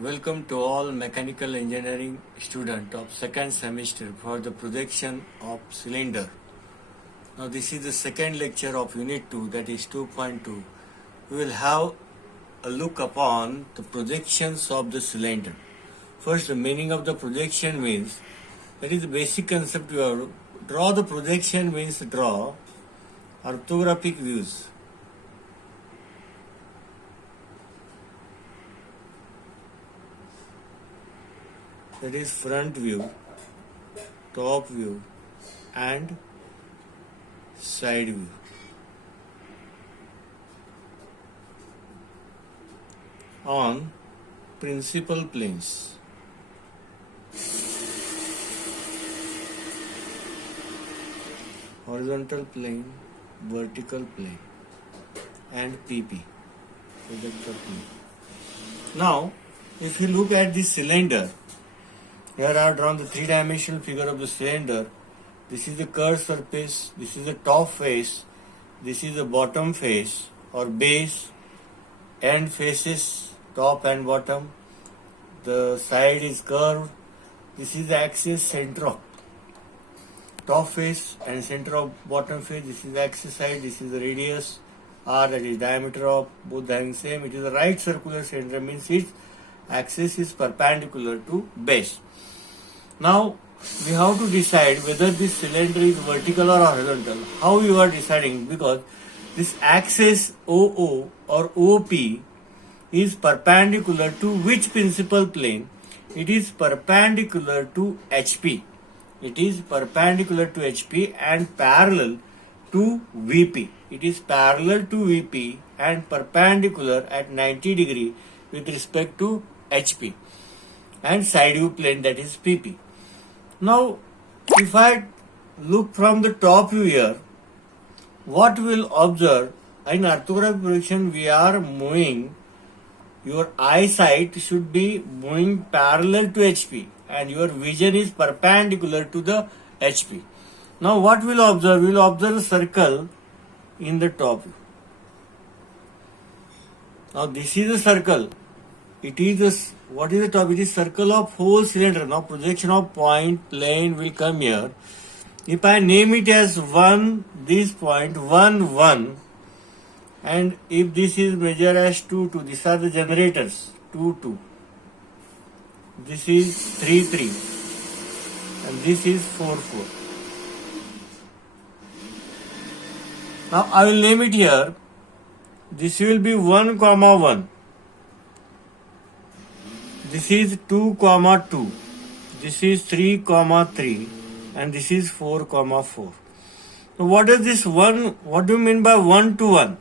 Welcome to all mechanical engineering student of second semester for the projection of cylinder. Now this is the second lecture of unit 2, that is 2.2. We will have a look upon the projections of the cylinder. First, the meaning of the projection means, that is the basic concept you have. Draw the projection means draw orthographic views. That is front view, top view and side view. On principal planes. Horizontal plane, vertical plane and PP, projector plane. Now, if you look at this cylinder, here I have drawn the three-dimensional figure of the cylinder. This is the curved surface, this is the top face, this is the bottom face or base, end faces, top and bottom. The side is curved. This is the axis, center of top face and center of bottom face. This is the axis side, this is the radius r, that is diameter of both having same. It is the right circular cylinder, means its axis is perpendicular to base. Now we have to decide whether this cylinder is vertical or horizontal. How you are deciding? Because this axis OO or OP is perpendicular to which principal plane? It is perpendicular to HP. It is perpendicular to HP and parallel to VP. It is parallel to VP and perpendicular at 90 degree with respect to HP and side view plane, that is PP. Now, if I look from the top view here, what we'll observe, in orthographic projection we are moving, your eyesight should be moving parallel to HP and your vision is perpendicular to the HP. Now what we'll observe? We'll observe a circle in the top view. Now this is a circle. It is a, what is the top? It is circle of whole cylinder. Now projection of point plane will come here. If I name it as 1, this point 1, 1, and if this is measured as 2, 2, these are the generators, 2, 2. This is 3, 3, and this is 4, 4. Now I will name it here. This will be 1, 1. This is 2, 2. This is 3, 3, and this is 4, 4. So what is this 1? What do you mean by 1 to 1?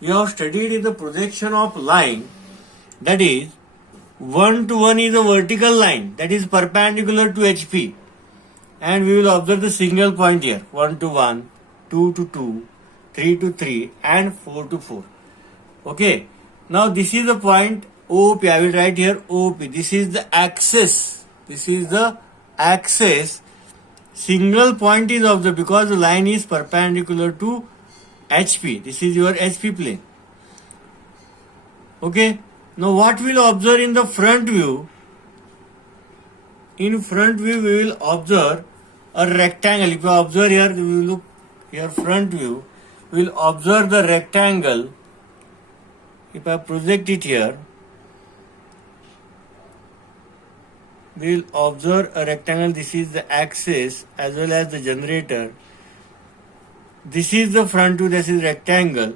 You have studied in the projection of line, that is 1 to 1 is a vertical line that is perpendicular to HP, and we will observe the single point here, 1 to 1, 2 to 2, 3 to 3 and 4 to 4. Okay, now this is the point OP. I will write here OP. This is the axis. This is the axis. Single point is observed because the line is perpendicular to HP. This is your HP plane. Okay. Now what we will observe in the front view? In front view we will observe a rectangle. If you observe here, we will look here front view. We will observe the rectangle. If I project it here, we will observe a rectangle. This is the axis as well as the generator. This is the front view, this is rectangle.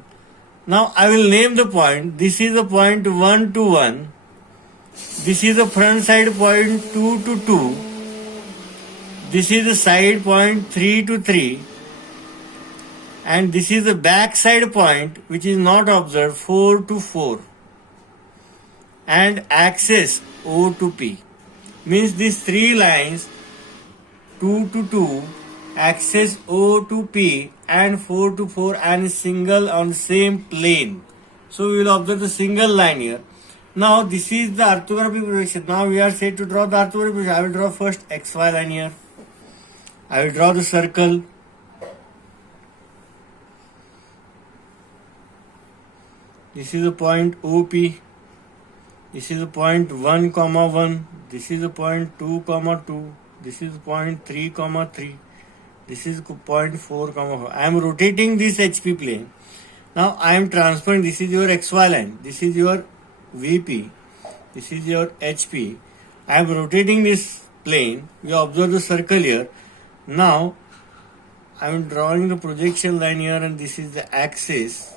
Now I will name the point. This is the point 1 to 1. This is the front side point 2 to 2. This is the side point 3 to 3. And this is the back side point which is not observed, 4 to 4. And axis O to P. Means these three lines, 2 to 2, axis O to P and 4 to 4 and single on same plane. So we will observe the single line here. Now this is the orthographic projection. Now we are said to draw the orthographic projection. I will draw first XY line here. I will draw the circle. This is the point OP. This is the point 1 comma 1. This is the point 2 comma 2. This is point 3 comma 3. This is point 4 comma 4. I am rotating this HP plane. Now I am transferring. This is your XY line. This is your VP. This is your HP. I am rotating this plane. You observe the circle here. Now I am drawing the projection line here, and this is the axis.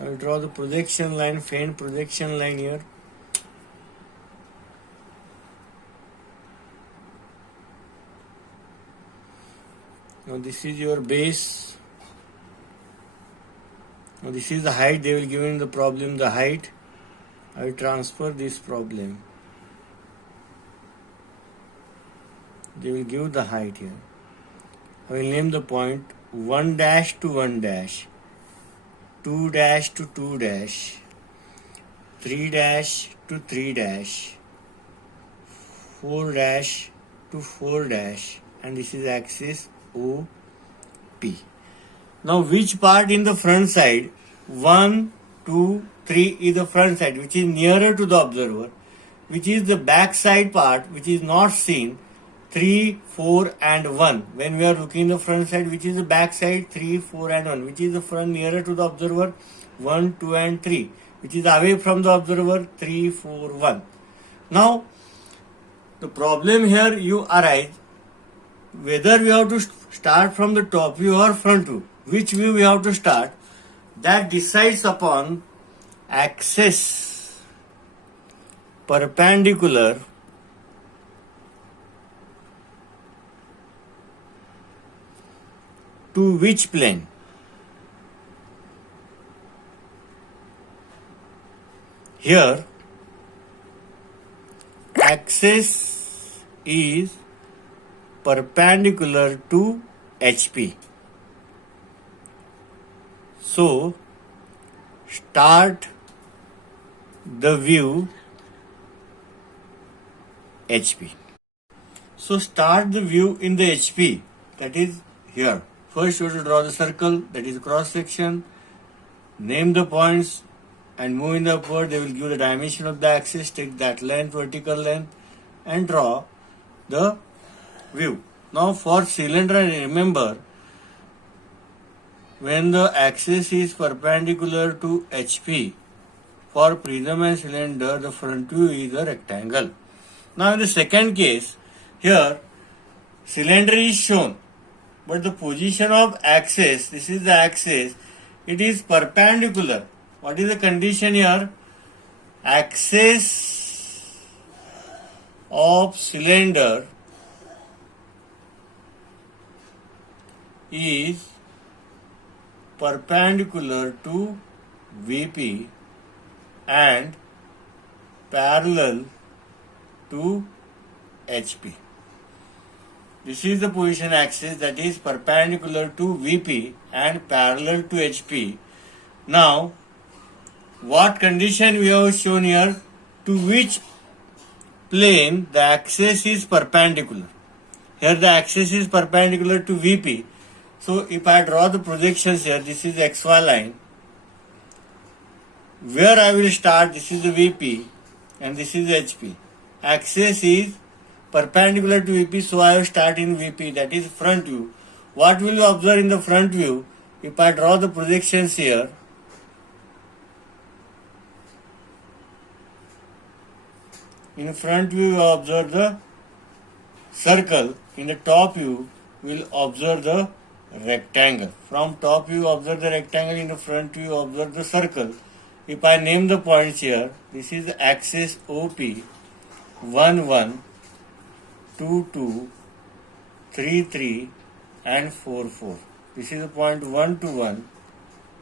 I will draw the projection line, faint projection line here. Now this is your base. Now this is the height. They will give in the problem the height. I will transfer this problem. They will give the height here. I will name the point 1 dash to 1 dash, 2 dash to 2 dash, 3 dash to 3 dash, 4 dash to 4 dash, and this is axis OP. Now which part in the front side? 1, 2, 3 is the front side, which is nearer to the observer, which is the back side part, which is not seen. 3, 4 and 1. When we are looking the front side, which is the back side? 3, 4 and 1. Which is the front nearer to the observer? 1, 2 and 3. Which is away from the observer? 3, 4, 1. Now, the problem here you arise, whether we have to start from the top view or front view. Which view we have to start? That decides upon axis perpendicular to which plane? Here, axis is perpendicular to HP. So, start the view HP. So, start the view in the HP, that is here. First, you have to draw the circle, that is cross section, name the points, and move in the upward. They will give the dimension of the axis, take that length, vertical length, and draw the view. Now, for cylinder, remember, when the axis is perpendicular to HP, for prism and cylinder, the front view is a rectangle. Now, in the second case, here, cylinder is shown, but the position of axis, this is the axis, it is perpendicular. What is the condition here? Axis of cylinder is perpendicular to VP and parallel to HP. This is the position axis that is perpendicular to VP and parallel to HP. Now, what condition we have shown here? To which plane the axis is perpendicular? Here the axis is perpendicular to VP. So, if I draw the projections here, this is XY line. Where I will start, this is the VP and this is HP. Axis is perpendicular to VP, so I will start in VP, that is front view. What will you observe in the front view? If I draw the projections here, in front view you observe the circle, in the top view you will observe the rectangle. From top view observe the rectangle, in the front view observe the circle. If I name the points here, this is the axis OP, 1, 1, 2, 2, 3, 3 and 4, 4. This is the point 1 to 1.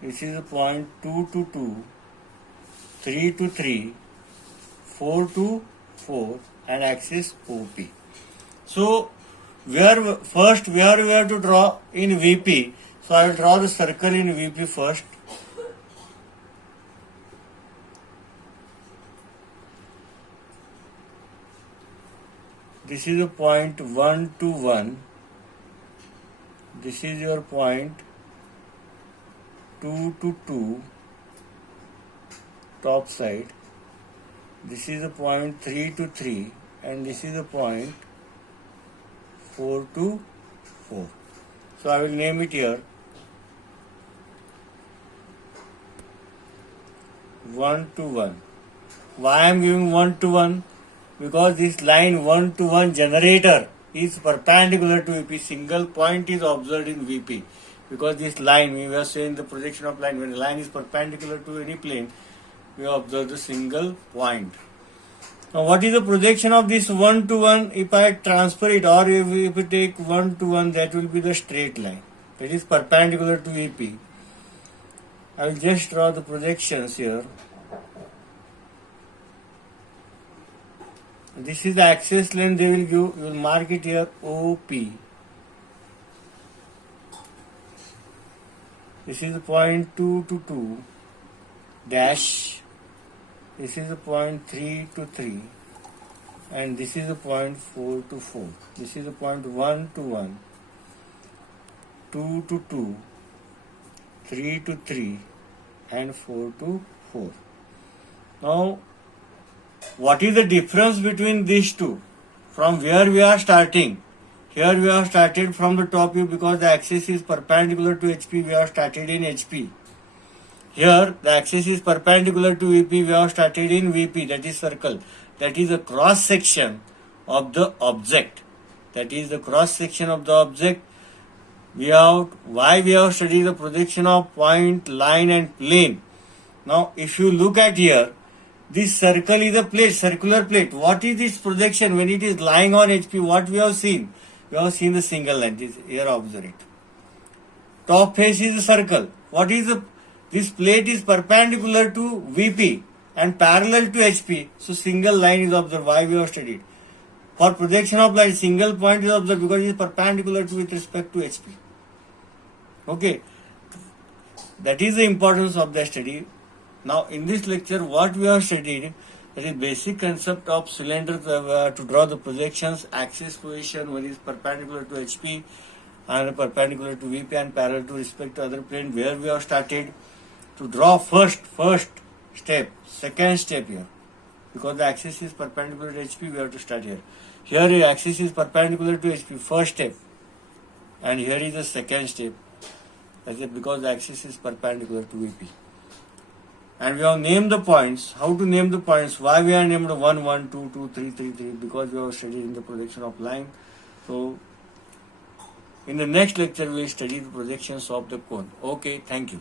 This is the point 2 to 2, 3 to 3, 4 to 4 and axis OP. So, where we have to draw in VP. So, I will draw the circle in VP first. This is a point 1 to 1. This is your point 2 to 2 top side. This is the point 3 to 3 and this is the point 4 to 4. So I will name it here 1 to 1. Why I am giving 1 to 1? Because this line 1 to 1 generator is perpendicular to VP. Single point is observed in VP. Because this line, we were saying the projection of line, when the line is perpendicular to any plane, we observe the single point. Now what is the projection of this 1 to 1? If I transfer it, or if we take 1 to 1, that will be the straight line. That is perpendicular to VP. I will just draw the projections here. This is the axis length they will give. You will mark it here OP. This is the point 2 to 2 dash. This is the point 3 to 3. And this is the point 4 to 4. This is the point 1 to 1. 2 to 2. 3 to 3. And 4 to 4. Now, what is the difference between these two? From where we are starting? Here we have started from the top view because the axis is perpendicular to HP. We have started in HP. Here the axis is perpendicular to VP. We have started in VP. That is circle. That is the cross section of the object. That is the cross section of the object. Why we have studied the projection of point, line and plane. Now if you look at here, this circle is a plate, circular plate. What is this projection when it is lying on HP? What we have seen? We have seen the single line. Here observe it. Top face is a circle. This plate is perpendicular to VP and parallel to HP. So single line is observed. Why we have studied? For projection of light, single point is observed because it is perpendicular to with respect to HP. Okay. That is the importance of the study. Now in this lecture what we have studied, that is basic concept of cylinder to draw the projections, axis position when it is perpendicular to HP and perpendicular to VP and parallel to respect to other plane, where we have started to draw first step, second step here. Because the axis is perpendicular to HP, we have to start here. Here the axis is perpendicular to HP, first step. And here is the second step. That is because the axis is perpendicular to VP. And we have named the points. How to name the points? Why we are named 1, 1, 2, 2, 3, 3, 3? Because we have studied in the projection of line. So, in the next lecture we will study the projections of the cone. Okay, thank you.